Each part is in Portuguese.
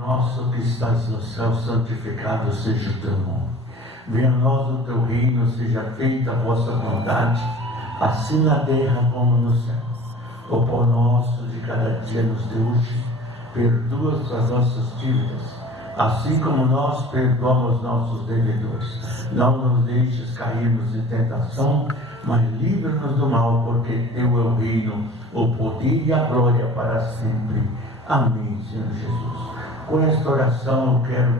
Nosso que estás no céu, santificado seja o teu nome. Venha a nós o teu reino, seja feita a vossa vontade, assim na terra como no céu. O pão nosso de cada dia nos dê hoje, perdoa as nossas dívidas, assim como nós perdoamos nossos devedores. Não nos deixes cairmos em tentação, mas livra-nos do mal, porque teu é o reino, o poder e a glória para sempre. Amém, Senhor Jesus. Com esta oração eu quero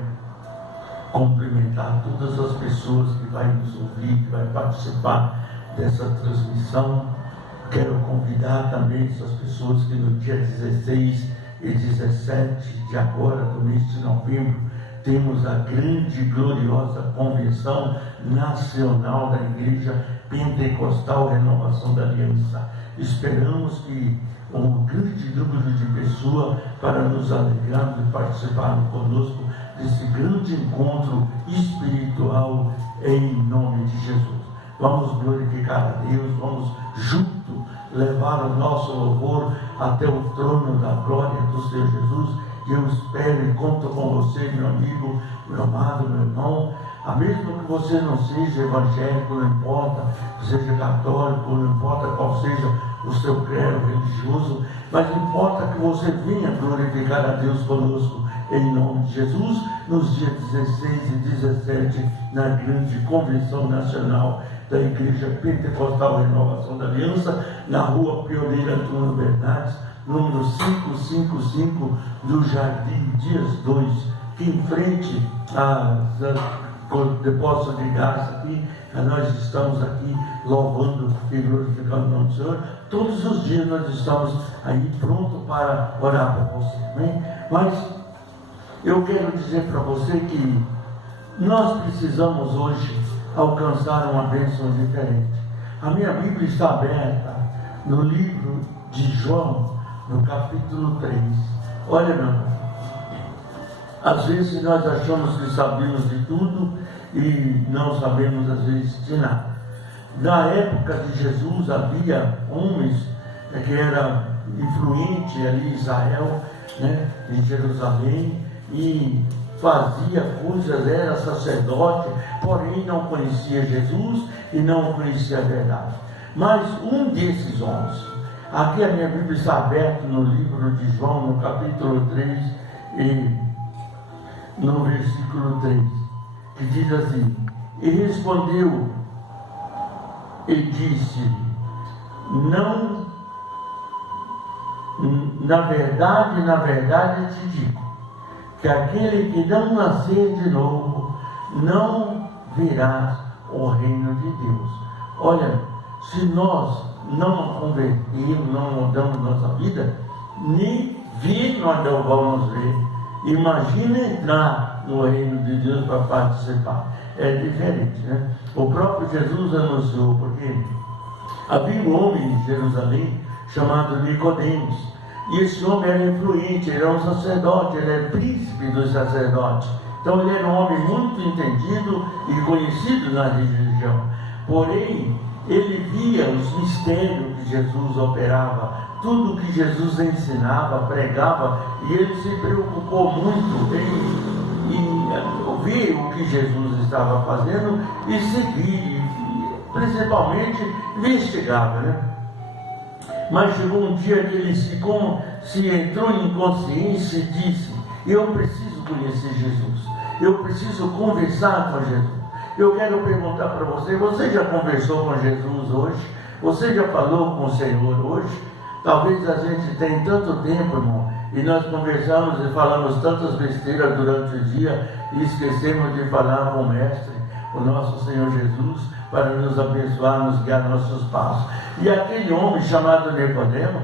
cumprimentar todas as pessoas que vão nos ouvir, que vão participar dessa transmissão. Quero convidar também essas pessoas que no dia 16 e 17 de agora, do mês de novembro, temos a grande e gloriosa convenção nacional da Igreja Pentecostal Renovação da Aliança. Esperamos que um grande número de pessoas para nos alegrar de participar conosco desse grande encontro espiritual em nome de Jesus. Vamos glorificar a Deus, vamos juntos levar o nosso louvor até o trono da glória do Senhor Jesus. E eu espero e conto com você, meu amigo, meu amado, meu irmão. Mesmo que você não seja evangélico, não importa, seja católico, não importa qual seja o seu credo religioso, mas importa que você venha glorificar a Deus conosco em nome de Jesus, nos dias 16 e 17, na grande convenção nacional da Igreja Pentecostal Renovação da Aliança, na rua Pioneira Antônio Bernardes, número 555 do Jardim Dias 2, que em frente ao depósito de gás aqui, nós estamos aqui louvando e glorificando o nome do Senhor. Todos os dias nós estamos aí prontos para orar por você, amém? Mas eu quero dizer para você que nós precisamos hoje alcançar uma bênção diferente. A minha Bíblia está aberta no livro de João, no capítulo 3. Olha, meu irmão, às vezes nós achamos que sabemos de tudo e não sabemos às vezes de nada. Na época de Jesus havia homens que eram influentes ali em Israel, em Jerusalém, e fazia coisas, era sacerdote, porém não conhecia Jesus e não conhecia a verdade. Mas um desses homens, aqui a minha Bíblia está aberta no livro de João, no capítulo 3 e no versículo 3, que diz assim: e respondeu e disse: não, na verdade te digo, que aquele que não nascer de novo não verá o reino de Deus. Olha, se nós não convertermos, não mudamos nossa vida, nem ver nós não vamos ver. Imagina entrar no reino de Deus para participar. É diferente, né? O próprio Jesus anunciou, porque havia um homem em Jerusalém chamado Nicodemos. E esse homem era influente, ele era um sacerdote, ele era príncipe dos sacerdotes. Então ele era um homem muito entendido e conhecido na religião. Porém, ele via os mistérios que Jesus operava, tudo que Jesus ensinava, pregava, e ele se preocupou muito em ver o que Jesus estava fazendo e seguir, principalmente investigava, né? Mas chegou um dia que ele se entrou em consciência e disse: eu preciso conhecer Jesus, eu preciso conversar com Jesus. Eu quero perguntar para você: você já conversou com Jesus hoje? Você já falou com o Senhor hoje? Talvez a gente tenha tanto tempo, irmão, e nós conversamos e falamos tantas besteiras durante o dia e esquecemos de falar com o Mestre, o nosso Senhor Jesus, para nos abençoar, nos guiar nossos passos. E aquele homem chamado Nicodemo,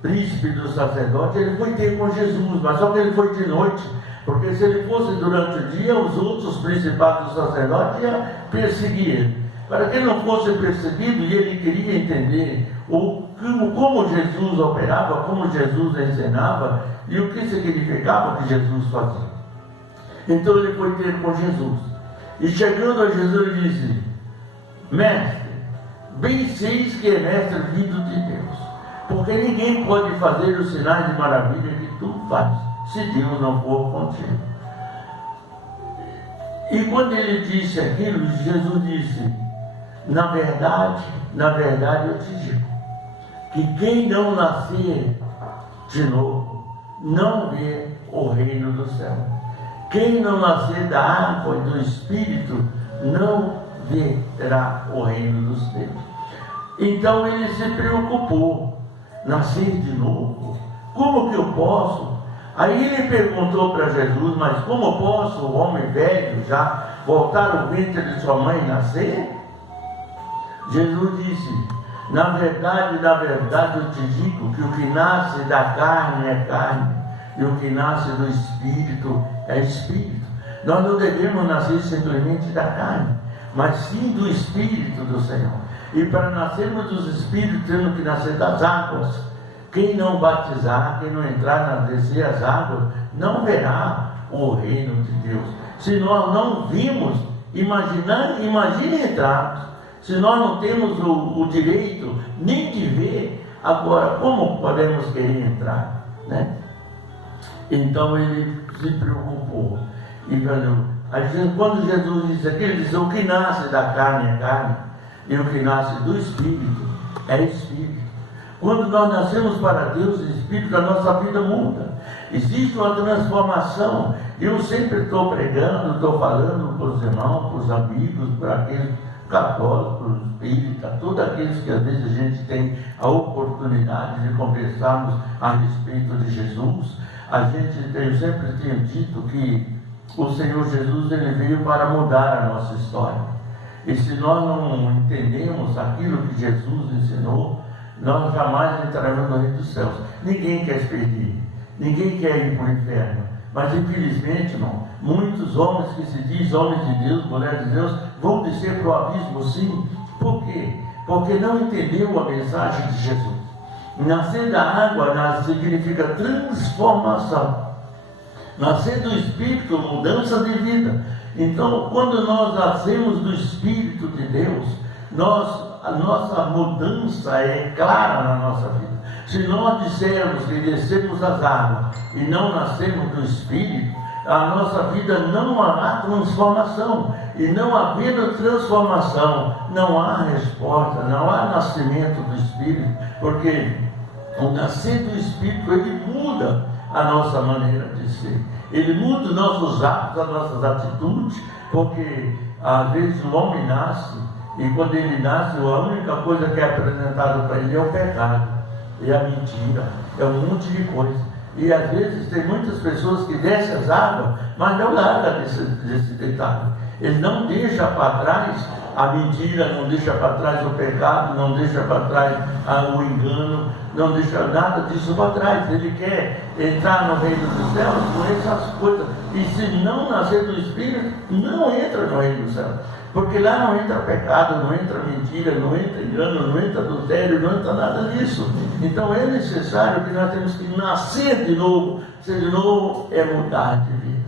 príncipe do sacerdote, ele foi ter com Jesus, mas só que ele foi de noite, porque se ele fosse durante o dia, os outros principados do sacerdote iam perseguir ele. Para que ele não fosse perseguido, e ele queria entender como Jesus operava, como Jesus ensinava e o que significava o que Jesus fazia. Então ele foi ter com Jesus. E chegando a Jesus, ele disse: mestre, bem seis que é mestre vindo de Deus, porque ninguém pode fazer os sinais de maravilha que tu fazes, se Deus não for contigo. E quando ele disse aquilo, Jesus disse: na verdade eu te digo, que quem não nascer de novo, não vê o reino do céu. Quem não nascer da água e do Espírito, não verá o reino dos céus. Então ele se preocupou, nascer de novo, como que eu posso? Aí ele perguntou para Jesus: mas como posso o homem velho já voltar ao ventre de sua mãe e nascer? Jesus disse: na verdade eu te digo que o que nasce da carne é carne, e o que nasce do Espírito é Espírito. Nós não devemos nascer simplesmente da carne, mas sim do Espírito do Senhor. E para nascermos dos Espíritos, temos que nascer das águas. Quem não batizar, quem não entrar na descer as águas, não verá o reino de Deus. Se nós não vimos, imagine entrarmos. Se nós não temos o direito nem de ver, agora como podemos querer entrar, né? Então ele se preocupou e falou. Quando Jesus disse aquilo, ele disse: o que nasce da carne é carne, e o que nasce do Espírito é Espírito. Quando nós nascemos para Deus, o Espírito, a nossa vida muda. Existe uma transformação. Eu sempre estou pregando, estou falando para os irmãos, para os amigos, para aqueles católicos, espíritas, todos aqueles que às vezes a gente tem a oportunidade de conversarmos a respeito de Jesus. Eu sempre tenho dito que o Senhor Jesus, ele veio para mudar a nossa história. E se nós não entendemos aquilo que Jesus ensinou, nós jamais entraremos no reino dos céus. Ninguém quer expedir, ninguém quer ir para o inferno. Mas infelizmente, irmão, muitos homens que se dizem homens de Deus, mulheres de Deus, vão descer para o abismo, sim. Por quê? Porque não entendeu a mensagem de Jesus. Nascer da água significa transformação. Nascer do Espírito, mudança de vida. Então, quando nós nascemos do Espírito de Deus, a nossa mudança é clara na nossa vida. Se nós dissermos que descemos as águas e não nascemos do Espírito, a nossa vida não há transformação. E não havendo transformação, não há resposta, não há nascimento do Espírito, porque o nascer do Espírito, ele muda a nossa maneira de ser. Ele muda os nossos atos, as nossas atitudes, porque às vezes o homem nasce, e quando ele nasce, a única coisa que é apresentada para ele é o pecado, é a mentira, é um monte de coisa. E às vezes tem muitas pessoas que descem as águas, mas não largam desse detalhe. Ele não deixa para trás a mentira, não deixa para trás o pecado, não deixa para trás o engano, não deixa nada disso para trás. Ele quer entrar no reino dos céus com essas coisas. E se não nascer do Espírito, não entra no reino dos céus. Porque lá não entra pecado, não entra mentira, não entra engano, não entra adultério, não entra nada disso. Então é necessário que nós temos que nascer de novo. Ser de novo é mudar de vida.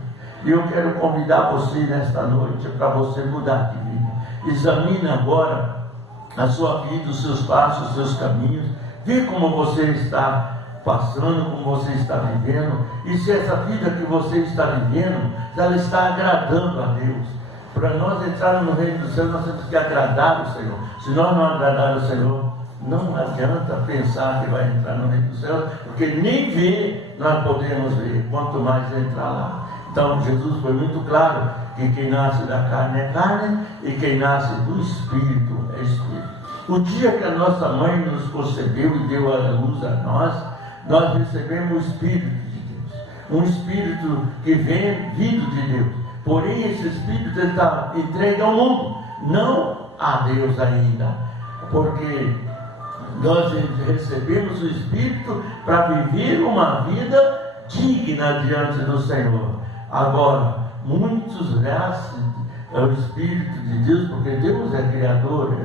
E eu quero convidar você nesta noite para você mudar de vida. Examine agora a sua vida, os seus passos, os seus caminhos. Vê como você está passando, como você está vivendo. E se essa vida que você está vivendo, ela está agradando a Deus. Para nós entrarmos no reino do céu, nós temos que agradar o Senhor. Se nós não agradar o Senhor, não adianta pensar que vai entrar no reino do céu, porque nem ver nós podemos ver, quanto mais entrar lá. Então Jesus foi muito claro que quem nasce da carne é carne e quem nasce do Espírito é Espírito. O dia que a nossa mãe nos concebeu e deu a luz a nós recebemos o Espírito de Deus. Um Espírito que vem vindo de Deus. Porém, esse Espírito está entregue ao mundo, não a Deus ainda. Porque nós recebemos o Espírito para viver uma vida digna diante do Senhor. Agora, muitos nascem o Espírito de Deus, porque Deus é Criador.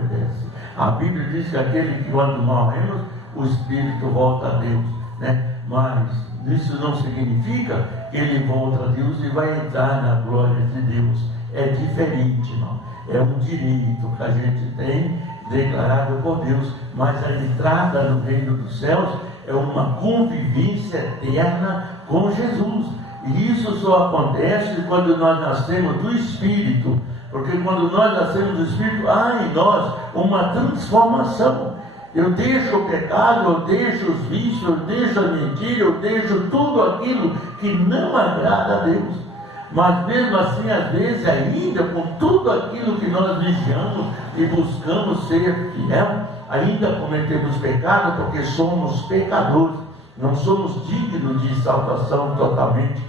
A Bíblia diz que aquele que quando morremos, o Espírito volta a Deus, né? Mas isso não significa que ele volta a Deus e vai entrar na glória de Deus. É diferente, não? É um direito que a gente tem declarado por Deus, mas a entrada no reino dos céus é uma convivência eterna com Jesus. E isso só acontece quando nós nascemos do Espírito. Porque quando nós nascemos do Espírito, há em nós uma transformação. Eu deixo o pecado, eu deixo os vícios, eu deixo a mentira, eu deixo tudo aquilo que não agrada a Deus. Mas mesmo assim, às vezes, ainda com tudo aquilo que nós vigiamos e buscamos ser fiel, ainda cometemos pecado, porque somos pecadores, não somos dignos de salvação totalmente.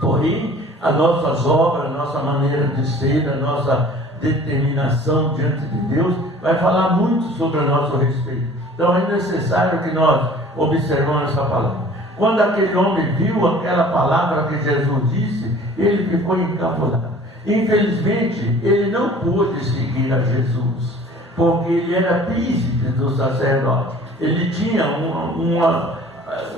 Porém, as nossas obras, a nossa maneira de ser, a nossa determinação diante de Deus, vai falar muito sobre o nosso respeito. Então é necessário que nós observemos essa palavra. Quando aquele homem viu aquela palavra que Jesus disse, ele ficou encabulado. Infelizmente, ele não pôde seguir a Jesus, porque ele era príncipe do sacerdote. Ele tinha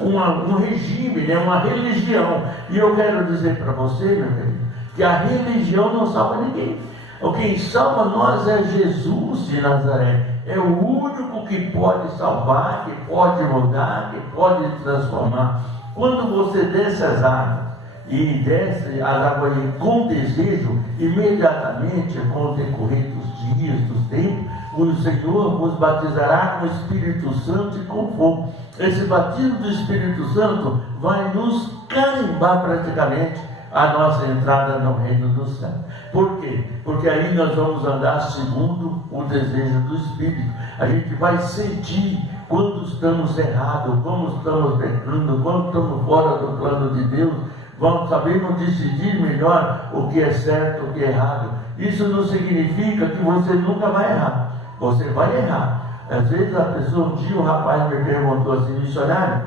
um regime, né? Uma religião. E eu quero dizer para você, meu querido, que a religião não salva ninguém. O que salva nós é Jesus de Nazaré. É o único que pode salvar, que pode mudar, que pode transformar. Quando você desce as águas, e desce as águas com desejo, imediatamente, com o decorrer dos dias, dos tempos, o Senhor vos batizará com o Espírito Santo e com fogo. Esse batismo do Espírito Santo vai nos carimbar praticamente a nossa entrada no reino do céu. Por quê? Porque aí nós vamos andar segundo o desejo do Espírito. A gente vai sentir quando estamos errados, como estamos pecando, quando estamos fora do plano de Deus. Vamos saber decidir melhor o que é certo, o que é errado. Isso não significa que você nunca vai errar. Você vai errar. Às vezes a pessoa, um dia um rapaz me perguntou assim: missionário,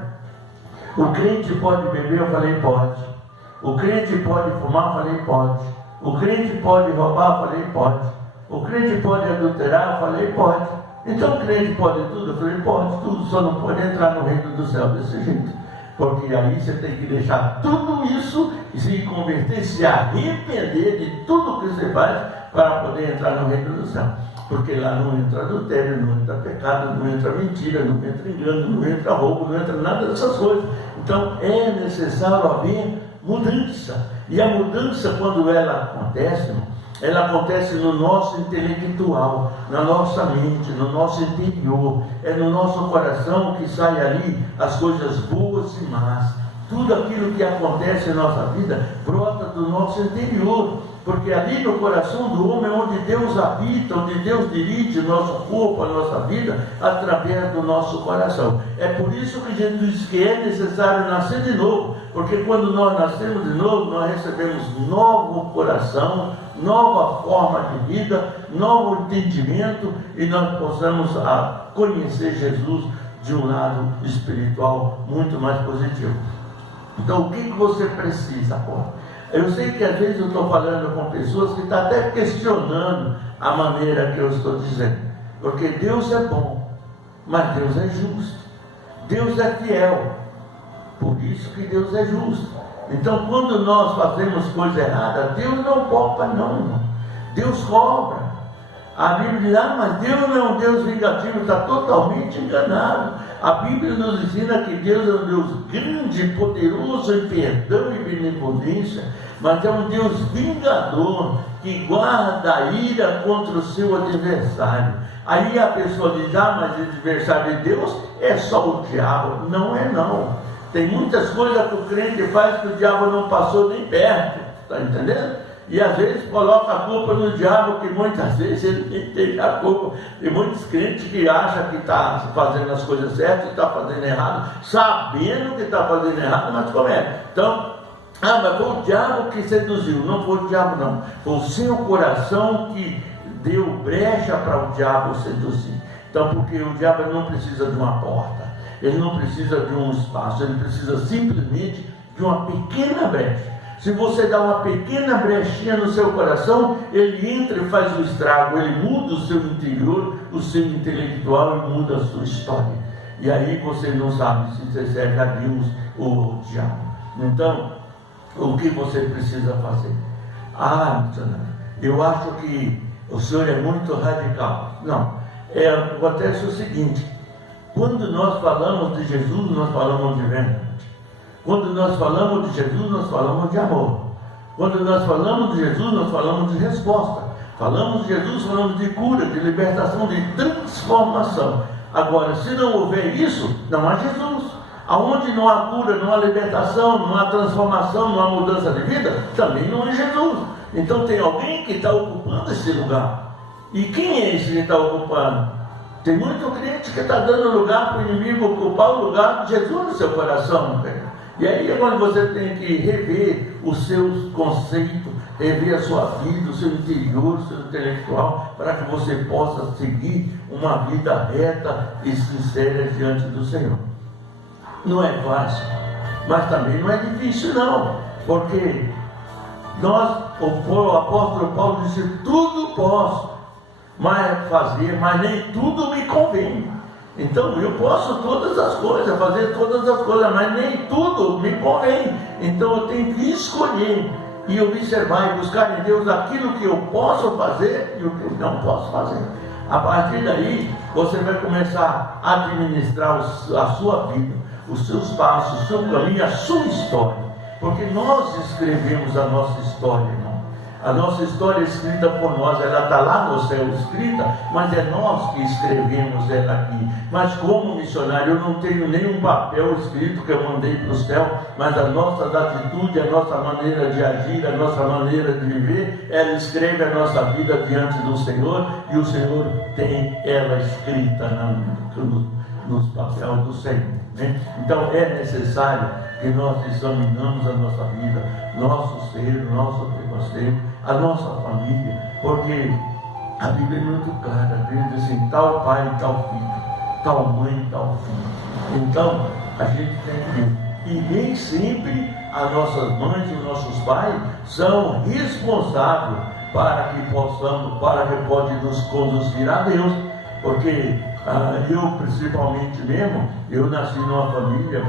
o crente pode beber? Eu falei: pode. O crente pode fumar? Eu falei: pode. O crente pode roubar? Eu falei: pode. O crente pode adulterar? Eu falei: pode. Então o crente pode tudo? Eu falei: pode tudo, só não pode entrar no reino do céu desse jeito. Porque aí você tem que deixar tudo isso e se converter, se arrepender de tudo que você faz para poder entrar no reino do céu. Porque lá não entra adultério, não entra pecado, não entra mentira, não entra engano, não entra roubo, não entra nada dessas coisas. Então é necessário haver mudança. E a mudança, quando ela acontece no nosso intelectual, na nossa mente, no nosso interior. É no nosso coração que sai ali as coisas boas e más. Tudo aquilo que acontece em nossa vida brota do nosso interior, porque ali no coração do homem é onde Deus habita, onde Deus dirige o nosso corpo, a nossa vida, através do nosso coração. É por isso que Jesus diz que é necessário nascer de novo, porque quando nós nascemos de novo, nós recebemos novo coração, nova forma de vida, novo entendimento, e nós possamos conhecer Jesus de um lado espiritual muito mais positivo. Então, o que você precisa agora? Eu sei que às vezes eu estou falando com pessoas que estão até questionando a maneira que eu estou dizendo, porque Deus é bom, mas Deus é justo, Deus é fiel, por isso que Deus é justo. Então, quando nós fazemos coisa errada, Deus não poupa não, irmão. Deus cobra. A Bíblia diz: mas Deus não é um Deus vingativo, está totalmente enganado. A Bíblia nos ensina que Deus é um Deus grande, poderoso em perdão e benevolência, mas é um Deus vingador, que guarda a ira contra o seu adversário. Aí a pessoa diz: mas o adversário de Deus é só o diabo. Não é não. Tem muitas coisas que o crente faz que o diabo não passou nem perto, está entendendo? E às vezes coloca a culpa no diabo, que muitas vezes ele nem tem a culpa. Tem muitos crentes que acham que está fazendo as coisas certas e está fazendo errado, sabendo que está fazendo errado, mas comete. Então, mas foi o diabo que seduziu. Não foi o diabo não, foi o seu coração que deu brecha para o diabo seduzir. Então, porque o diabo não precisa de uma porta, ele não precisa de um espaço, ele precisa simplesmente de uma pequena brecha. Se você dá uma pequena brechinha no seu coração, ele entra e faz o estrago, ele muda o seu interior, o seu intelectual, e muda a sua história. E aí você não sabe se você serve a Deus ou ao diabo. Então, o que você precisa fazer? Eu acho que o senhor é muito radical. Não, acontece o seguinte: quando nós falamos de Jesus, nós falamos de verdade. Quando nós falamos de Jesus, nós falamos de amor. Quando nós falamos de Jesus, nós falamos de resposta. Falamos de Jesus, falamos de cura, de libertação, de transformação. Agora, se não houver isso, não há Jesus. Aonde não há cura, não há libertação, não há transformação, não há mudança de vida, também não é Jesus. Então tem alguém que está ocupando esse lugar. E quem é esse que está ocupando? Tem muito crente que está dando lugar para o inimigo ocupar o lugar de Jesus no seu coração. E aí agora você tem que rever os seus conceitos, rever a sua vida, o seu interior, o seu intelectual, para que você possa seguir uma vida reta e sincera diante do Senhor. Não é fácil, mas também não é difícil não, porque o apóstolo Paulo disse, tudo posso fazer, mas nem tudo me convém. Então eu posso todas as coisas, fazer todas as coisas, mas nem tudo me convém. Então eu tenho que escolher e observar e buscar em Deus aquilo que eu posso fazer e o que eu não posso fazer. A partir daí você vai começar a administrar a sua vida, os seus passos, o seu caminho, a sua história. Porque nós escrevemos a nossa história, irmão. A nossa história é escrita por nós, ela está lá no céu escrita, mas é nós que escrevemos ela aqui. Mas como missionário, eu não tenho nenhum papel escrito que eu mandei para o céu, mas a nossa atitude, a nossa maneira de agir, a nossa maneira de viver, ela escreve a nossa vida diante do Senhor, e o Senhor tem ela escrita nos papéis do Senhor. Né? Então é necessário que nós examinamos a nossa vida, nosso ser, nosso preconceito, a nossa família, porque a Bíblia é muito clara. A Bíblia diz assim, tal pai, tal filho, tal mãe, tal filho. Então a gente tem que ver. E nem sempre as nossas mães e os nossos pais são responsáveis para que pode nos conduzir a Deus, porque eu principalmente mesmo, eu nasci numa família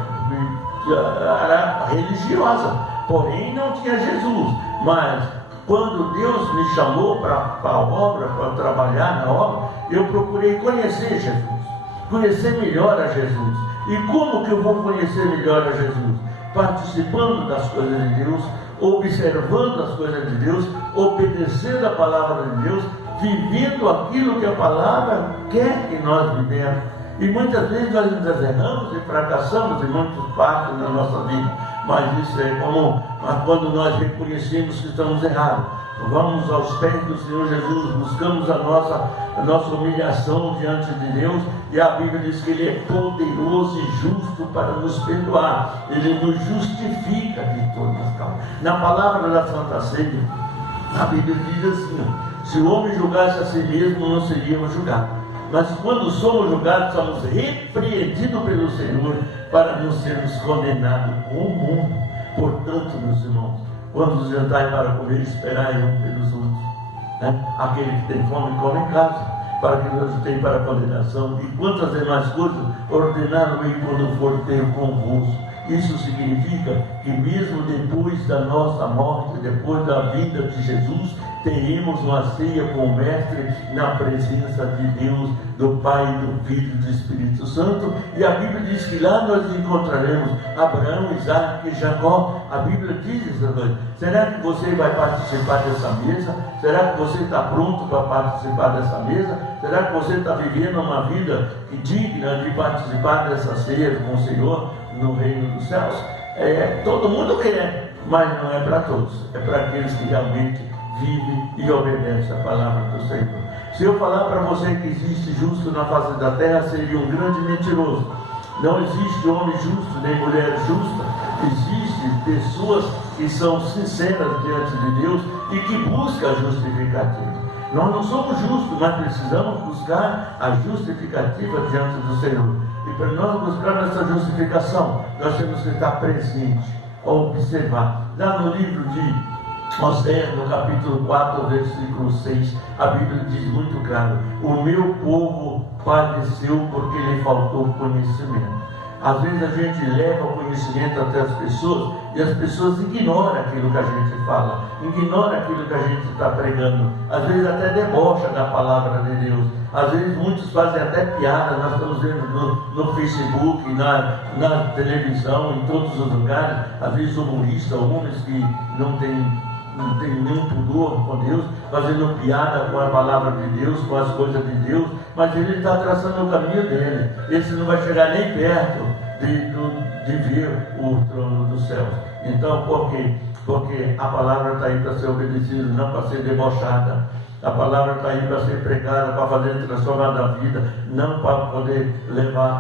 era religiosa, porém não tinha Jesus. Mas quando Deus me chamou para a obra, para trabalhar na obra, eu procurei conhecer Jesus, conhecer melhor a Jesus. E como que eu vou conhecer melhor a Jesus? Participando das coisas de Deus, observando as coisas de Deus, obedecendo a palavra de Deus, vivendo aquilo que a palavra quer que nós vivemos. E muitas vezes nós erramos e fracassamos em muitas partes da nossa vida, mas isso é comum. Mas quando nós reconhecemos que estamos errados, vamos aos pés do Senhor Jesus, buscamos a nossa humilhação diante de Deus, e a Bíblia diz que Ele é poderoso e justo para nos perdoar. Ele nos justifica de todas as causas. Na palavra da Santa Ceia, a Bíblia diz assim, se o homem julgasse a si mesmo, não seríamos julgados. Mas quando somos julgados, somos repreendidos pelo Senhor para não sermos condenados com o mundo. Portanto, meus irmãos, quando jantai para comer, esperai um pelos outros. Né? Aquele que tem fome, come em casa, para que não tenha para condenação. E quantas demais coisas ordenaram-me quando for ter convosco. Isso significa que mesmo depois da nossa morte, depois da vida de Jesus, teremos uma ceia com o Mestre na presença de Deus, do Pai, do Filho e do Espírito Santo. E a Bíblia diz que lá nós encontraremos Abraão, Isaac e Jacó. A Bíblia diz essa coisa. Será que você vai participar dessa mesa? Será que você está pronto para participar dessa mesa? Será que você está vivendo uma vida digna de participar dessa ceia com o Senhor no reino dos céus? Todo mundo quer, mas não é para todos. É para aqueles que realmente vivem e obedecem a palavra do Senhor. Se eu falar para você que existe justo na face da terra, seria um grande mentiroso. Não existe homem justo, nem mulher justa. Existem pessoas que são sinceras diante de Deus e que buscam a justificativa. Nós não somos justos, mas precisamos buscar a justificativa diante do Senhor. E para nós buscar essa justificação, nós temos que estar presentes, observar. Lá no livro de Oséias, no capítulo 4, versículo 6, a Bíblia diz muito claro: o meu povo padeceu porque lhe faltou conhecimento. Às vezes a gente leva o conhecimento até as pessoas, E as pessoas ignoram aquilo que a gente fala, ignoram aquilo que a gente está pregando, às vezes até debocha da palavra de Deus, às vezes muitos fazem até piada. Nós estamos vendo no Facebook, na televisão, em todos os lugares, às vezes humoristas, homens que não têm nenhum pudor com Deus, fazendo piada com a palavra de Deus, com as coisas de Deus, mas ele está traçando o caminho dele. Esse não vai chegar nem perto de ver o trono dos céus. Então, por quê? Porque a palavra está aí para ser obedecida, não para ser debochada. A palavra está aí para ser pregada, para fazer transformar a vida, não para poder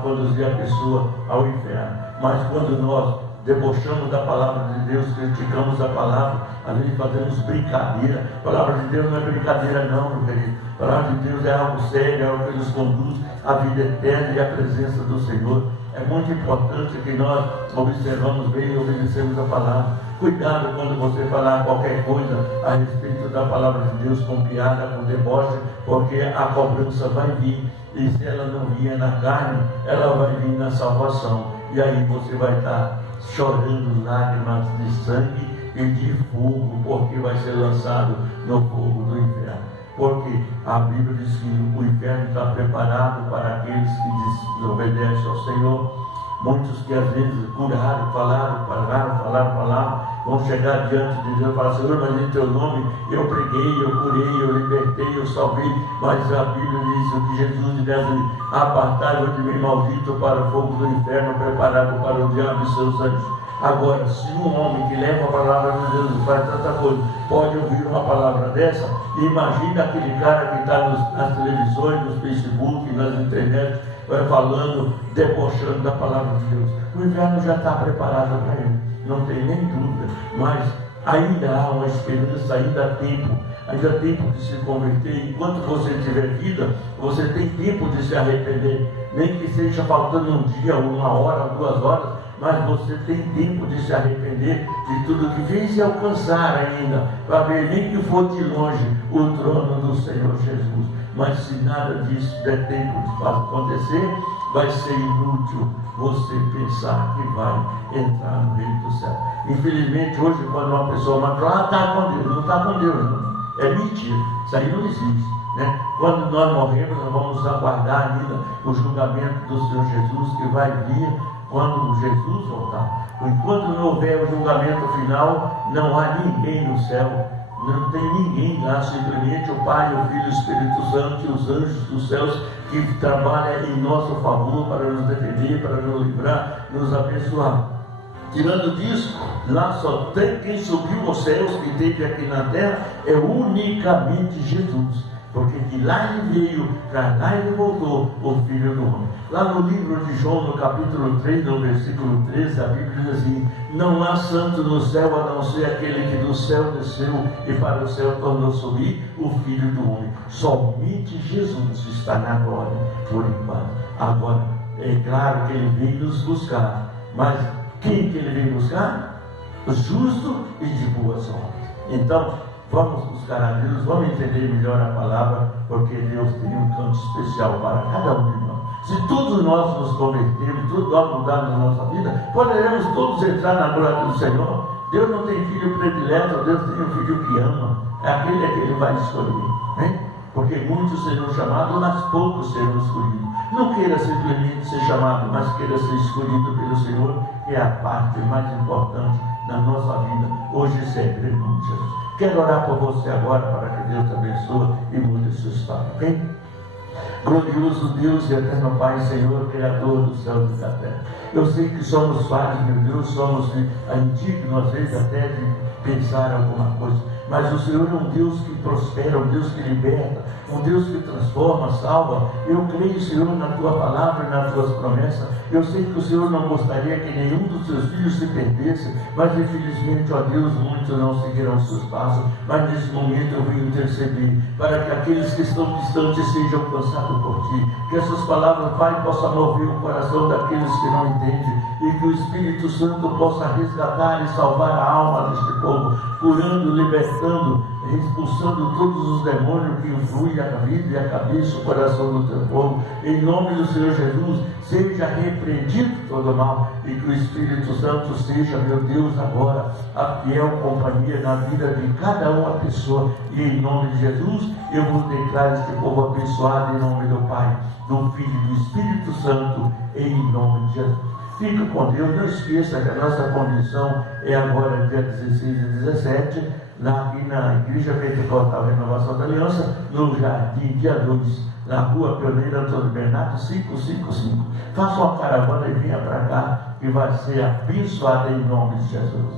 conduzir a pessoa ao inferno. Mas quando nós debochamos da palavra de Deus, criticamos a palavra, às vezes fazemos brincadeira. A palavra de Deus não é brincadeira não, meu querido. A palavra de Deus é algo sério, é algo que nos conduz à vida eterna e à presença do Senhor. É muito importante que nós observamos bem e obedecemos a palavra. Cuidado quando você falar qualquer coisa a respeito da palavra de Deus com piada, com deboche, porque a cobrança vai vir. E se ela não vier na carne, ela vai vir na salvação. E aí você vai estar chorando lágrimas de sangue e de fogo, porque vai ser lançado no fogo do inferno. Porque a Bíblia diz que o inferno está preparado para aqueles que desobedecem ao Senhor. Muitos que às vezes curaram, falaram, vão chegar diante de Deus e falar: Senhor, mas em teu nome eu preguei, eu curei, eu libertei, eu salvei. Mas a Bíblia diz o que Jesus deve apartar de mim, maldito, para o fogo do inferno, preparado para o diabo e seus anjos. Agora, se um homem que leva a palavra de Deus e faz tanta coisa, pode ouvir uma palavra dessa, imagina aquele cara que está nas televisões, nos Facebook, nas internet, falando, debochando da palavra de Deus. O inferno já está preparado para ele, não tem nem dúvida, mas ainda há uma esperança, ainda há tempo de se converter. Enquanto você tiver vida, você tem tempo de se arrepender, nem que seja faltando um dia, 1 hora, 2 horas, mas você tem tempo de se arrepender de tudo que fez e alcançar ainda, para ver, nem que for de longe, o trono do Senhor Jesus. Mas se nada disso der tempo de acontecer, vai ser inútil você pensar que vai entrar no reino do céu. Infelizmente, hoje, quando uma pessoa fala: está com Deus, não está com Deus, não. É mentira, isso aí não existe, né? Quando nós morremos, nós vamos aguardar ainda o julgamento do Senhor Jesus, que vai vir quando Jesus voltar. Enquanto não houver o julgamento final, não há ninguém no céu, não tem ninguém lá, simplesmente o Pai, o Filho e o Espírito Santo e os anjos dos céus que trabalham em nosso favor para nos defender, para nos livrar, nos abençoar. Tirando disso, lá só tem quem subiu aos céus, que teve aqui na terra, é unicamente Jesus. Porque de lá ele veio, para lá ele voltou, o Filho do Homem. Lá no livro de João, no capítulo 3, no versículo 13, a Bíblia diz assim: não há santo no céu a não ser aquele que do céu desceu e para o céu tornou subir, o Filho do Homem. Somente Jesus está na glória, por enquanto. Agora, é claro que ele veio nos buscar, mas quem que ele veio buscar? O justo e de boas obras. Então, vamos buscar a Deus, vamos entender melhor a palavra, porque Deus tem um canto especial para cada um de nós. Se todos nós nos convertermos, tudo nós mudarmos na nossa vida, poderemos todos entrar na glória do Senhor. Deus não tem filho predileto, Deus tem um filho que ama. É aquele que Ele vai escolher, né? Porque muitos serão chamados, mas poucos serão escolhidos. Não queira simplesmente ser chamado, mas queira ser escolhido pelo Senhor, que é a parte mais importante da nossa vida, hoje e sempre, em nome de Jesus. Quero orar por você agora, para que Deus te abençoe e mude a sua história, ok? Glorioso Deus e eterno Pai, Senhor, Criador do céu e da terra. Eu sei que somos falhos, meu Deus, somos indignos, às vezes, até de pensar alguma coisa. Mas o Senhor é um Deus que prospera, um Deus que liberta, um Deus que transforma, salva. Eu creio, Senhor, na Tua palavra e nas Tuas promessas. Eu sei que o Senhor não gostaria que nenhum dos Seus filhos se perdesse, mas infelizmente, ó Deus, muitos não seguirão os Seus passos. Mas nesse momento eu venho interceder para que aqueles que estão distantes sejam alcançados por Ti. Que essas palavras, Pai, possam mover o coração daqueles que não entendem, e que o Espírito Santo possa resgatar e salvar a alma deste povo, curando, libertando, expulsando todos os demônios que influem a vida e a cabeça, o coração do teu povo. Em nome do Senhor Jesus, seja repreendido todo mal, e que o Espírito Santo seja, meu Deus, agora a fiel companhia na vida de cada uma pessoa. E em nome de Jesus, eu vos declaro este povo abençoado em nome do Pai, do Filho e do Espírito Santo, em nome de Jesus. Fica com Deus, não esqueça que a nossa condição é agora dia 16 e 17, aqui na Igreja Pentecostal Renovação da Aliança, no Jardim, dia 2, na Rua Pioneira Antônio Bernardo 555. Faça uma caravana e venha para cá, que vai ser abençoada em nome de Jesus.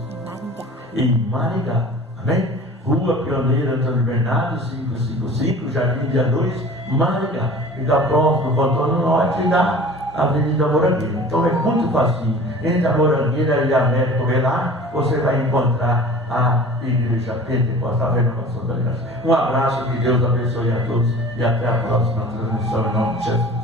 Em Maringá, amém? Rua Pioneira Antônio Bernardo 555, Jardim, dia 2, Maringá. Fica próximo do Contorno Norte e da Avenida Morangueira. Então é muito fácil. Entre a Morangueira e a Américo Velar, você vai encontrar a Igreja Pentecostal Renovação da Aliança. Um abraço, que Deus abençoe a todos e até a próxima transmissão em nome de Jesus.